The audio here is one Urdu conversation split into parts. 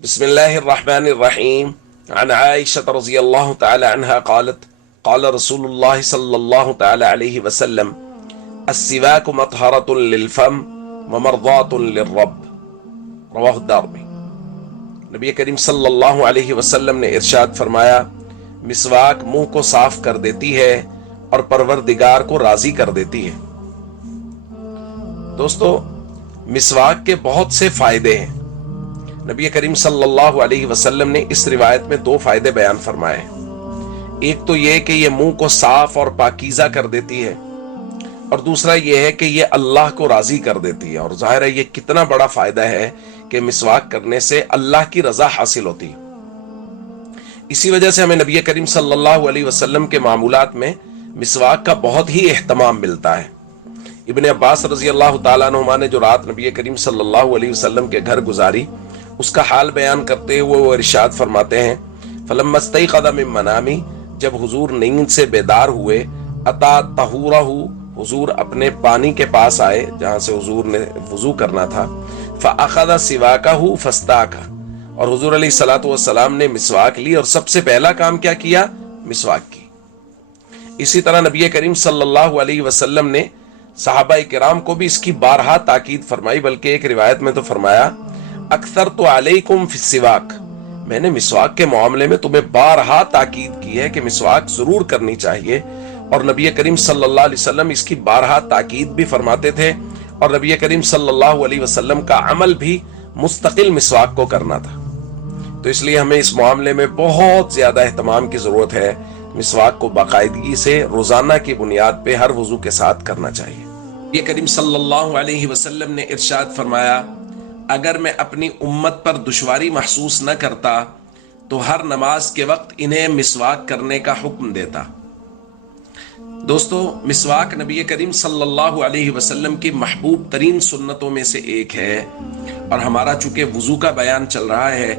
بسم الله الرحمن الرحيم. عن عائشة رضي الله تعالى عنها قالت قال رسول الله صلى الله تعالى عليه وسلم السواك مطهرة للفم ومرضاة للرب. رواہ الدارمی. نبی کریم صلی اللہ علیہ وسلم نے ارشاد فرمایا، مسواک منہ کو صاف کر دیتی ہے اور پروردگار کو راضی کر دیتی ہے۔ دوستو، مسواک کے بہت سے فائدے ہیں۔ نبی کریم صلی اللہ علیہ وسلم نے اس روایت میں دو فائدے بیان فرمائے ہیں۔ ایک تو یہ کہ یہ منہ کو صاف اور پاکیزہ کر دیتی ہے، اور دوسرا یہ ہے کہ یہ اللہ کو راضی کر دیتی ہے۔ اور ظاہر ہے یہ کتنا بڑا فائدہ ہے کہ مسواک کرنے سے اللہ کی رضا حاصل ہوتی ہے۔ اسی وجہ سے ہمیں نبی کریم صلی اللہ علیہ وسلم کے معمولات میں مسواک کا بہت ہی اہتمام ملتا ہے۔ ابن عباس رضی اللہ تعالیٰ عنہما نے جو رات نبی کریم صلی اللہ علیہ وسلم کے گھر گزاری، اس کا حال بیان کرتے ہوئے وہ ارشاد فرماتے ہیں، فَلَمَّا اسْتَيْقَظَ مِن مَنَامِ، جب حضور نیند سے بیدار ہوئے، اتا طہورہ، حضور اپنے پانی کے پاس آئے جہاں سے حضور نے وضو کرنا تھا، فَأَخَذَ سِوَاكَهُ فَاسْتَاكَ، اور حضور علیہ الصلوۃ والسلام نے مسواک لی اور سب سے پہلا کام کیا کیا؟ مسواک کی۔ اسی طرح نبی کریم صلی اللہ علیہ وسلم نے صحابہ کرام کو بھی اس کی بارہا تاکید فرمائی، بلکہ ایک روایت میں تو فرمایا، اکثر تو علیکم فی السواک، میں نے مسواک کے معاملے میں تمہیں بارہا تاکید کی ہے کہ مسواک ضرور کرنی چاہیے۔ اور نبی کریم صلی اللہ علیہ وسلم اس کی بارہا تاکید بھی فرماتے تھے، اور نبی کریم صلی اللہ علیہ وسلم کا عمل بھی مستقل مسواک کو کرنا تھا۔ تو اس لیے ہمیں اس معاملے میں بہت زیادہ اہتمام کی ضرورت ہے۔ مسواک کو باقاعدگی سے روزانہ کی بنیاد پہ ہر وضو کے ساتھ کرنا چاہیے۔ نبی کریم صلی اللہ علیہ وسلم نے ارشاد فرمایا، اگر میں اپنی امت پر دشواری محسوس نہ کرتا تو ہر نماز کے وقت انہیں مسواک کرنے کا حکم دیتا۔ دوستو، مسواک نبی کریم صلی اللہ علیہ وسلم کی محبوب ترین سنتوں میں سے ایک ہے، اور ہمارا چونکہ وضو کا بیان چل رہا ہے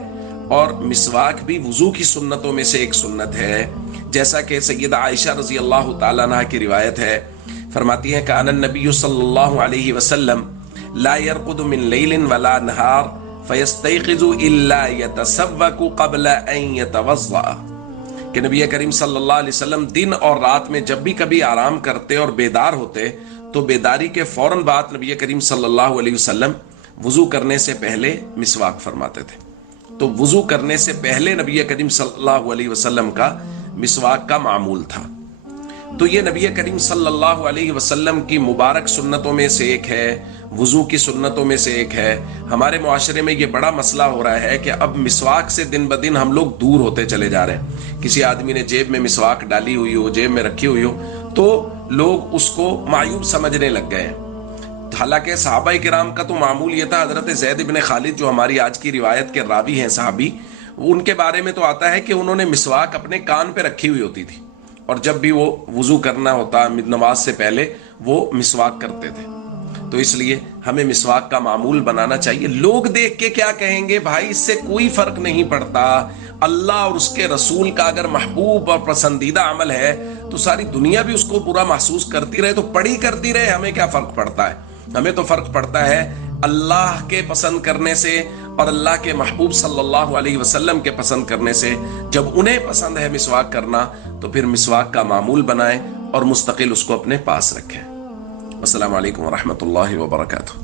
اور مسواک بھی وضو کی سنتوں میں سے ایک سنت ہے، جیسا کہ سیدہ عائشہ رضی اللہ تعالیٰ عنہ کی روایت ہے، فرماتی ہیں کہ ان النبی صلی اللہ علیہ وسلم لا يرقد من لیل ولا نہار فیستیقظ الا یتسوق قبل ان یتوضا، کہ نبی کریم صلی اللہ علیہ وسلم دن اور رات میں جب بھی کبھی آرام کرتے اور بیدار ہوتے تو بیداری کے فوراً بعد نبی کریم صلی اللہ علیہ وسلم وضو کرنے سے پہلے مسواک فرماتے تھے۔ تو وضو کرنے سے پہلے نبی کریم صلی اللہ علیہ وسلم کا مسواک کا معمول تھا۔ تو یہ نبی کریم صلی اللہ علیہ وسلم کی مبارک سنتوں میں سے ایک ہے، وضو کی سنتوں میں سے ایک ہے۔ ہمارے معاشرے میں یہ بڑا مسئلہ ہو رہا ہے کہ اب مسواک سے دن بدن ہم لوگ دور ہوتے چلے جا رہے ہیں۔ کسی آدمی نے جیب میں مسواک ڈالی ہوئی ہو، جیب میں رکھی ہوئی ہو، تو لوگ اس کو معیوب سمجھنے لگ گئے ہیں۔ حالانکہ صحابہ کرام کا تو معمول یہ تھا۔ حضرت زید بن خالد جو ہماری آج کی روایت کے راوی ہیں صحابی، ان کے بارے میں تو آتا ہے کہ انہوں نے مسواک اپنے کان پہ رکھی ہوئی ہوتی تھی، اور جب بھی وہ وضو کرنا ہوتا نماز سے پہلے وہ مسواک کرتے تھے۔ تو اس لیے ہمیں مسواک کا معمول بنانا چاہیے۔ لوگ دیکھ کے کیا کہیں گے بھائی، اس سے کوئی فرق نہیں پڑتا۔ اللہ اور اس کے رسول کا اگر محبوب اور پسندیدہ عمل ہے تو ساری دنیا بھی اس کو برا محسوس کرتی رہے تو پڑھی کرتی رہے، ہمیں کیا فرق پڑتا ہے؟ ہمیں تو فرق پڑتا ہے اللہ کے پسند کرنے سے اور اللہ کے محبوب صلی اللہ علیہ وسلم کے پسند کرنے سے۔ جب انہیں پسند ہے مسواک کرنا تو پھر مسواک کا معمول بنائیں اور مستقل اس کو اپنے پاس رکھیں۔ السلام علیکم ورحمۃ اللہ وبرکاتہ۔